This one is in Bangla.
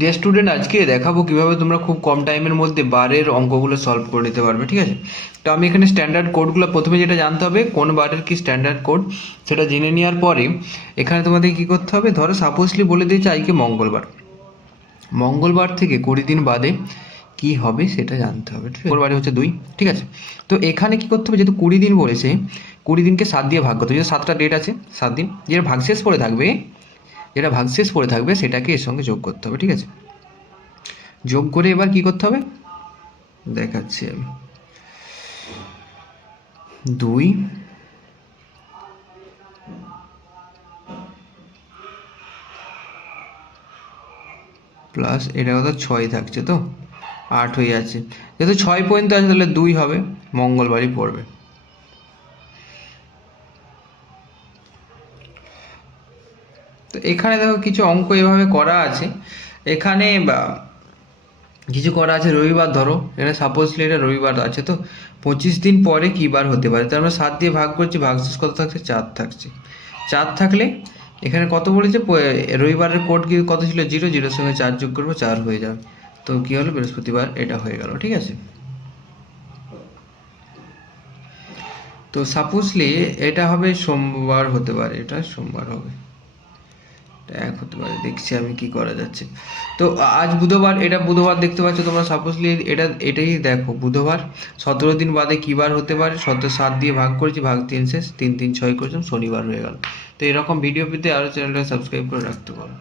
ডিয়ার স্টুডেন্ট, আজকে দেখাবো কিভাবে তোমরা খুব কম টাইমের মধ্যে বারের অঙ্কগুলো সলভ করে নিতে পারবে। ঠিক আছে, তো আমি এখানে স্ট্যান্ডার্ড কোডগুলো প্রথমে যেটা জানতে হবে কোন বারের কি স্ট্যান্ডার্ড কোড সেটা জেনে নেওয়ার পরে এখানে তোমাদের কি করতে হবে, ধরো সাপোজলি বলে দিয়েছে আজকে মঙ্গলবার, মঙ্গলবার থেকে 20 দিন বাদে কি হবে সেটা জানতে হবে। ঠিক আছে, মঙ্গলবারে হচ্ছে 2, ঠিক আছে। তো এখানে কি করতে হবে, যেহেতু 20 দিন বলেছে 20 দিনকে 7 দিয়ে ভাগ করতে হবে, যেহেতু 7টা ডেট আছে 7 দিন, যেটা ভাগশেষ পড়ে থাকবে সেটাকে এর সঙ্গে যোগ করতে হবে। ঠিক আছে, যোগ করে এবার কি করতে হবে দেখাচ্ছি আমি। 2 প্লাস এটা কত 6 থাকছে, তো 8 হয়ে যাচ্ছে, যেহেতু 6 পর্যন্ত আছে তাহলে 2 হবে, মঙ্গলবারই পড়বে। তো এখানে দেখো কিছু অঙ্ক এভাবে করা আছে, এখানে কিছু করা আছে রবিবার, ধরো এটা সাপোজলি এটা রবিবার আছে, তো 25 দিন পরে কী বার হতে পারে, তার আমরা 7 দিয়ে ভাগ করছি, ভাগশেষ কত থাকছে 4 থাকছে। 4 থাকলে এখানে কত বলেছে, রবিবারের কোড কি কত ছিল 0, 0-এর সঙ্গে 4 যোগ করবো 4 হয়ে যাবে, তো কী হলো বৃহস্পতিবার, এটা হয়ে গেল। ঠিক আছে, তো সাপোজলি এটা হবে সোমবার, হতে পারে এটা সোমবার হবে, এক হতে পারে, দেখছি আমি কি করা যাচ্ছে। তো আজ বুধবার, এটা বুধবার দেখতে পাচ্ছ তোমরা, সাপোজলি এটাই দেখো বুধবার, 17 দিন বাদে কী বার হতে পারে, 7 দিয়ে ভাগ করেছি, ভাগ 3 শেষ, 3 3 6 করেছিলাম, শনিবার হয়ে গেল। তো এরকম ভিডিও পেতে আরও চ্যানেলটা সাবস্ক্রাইব করে রাখতে পারো।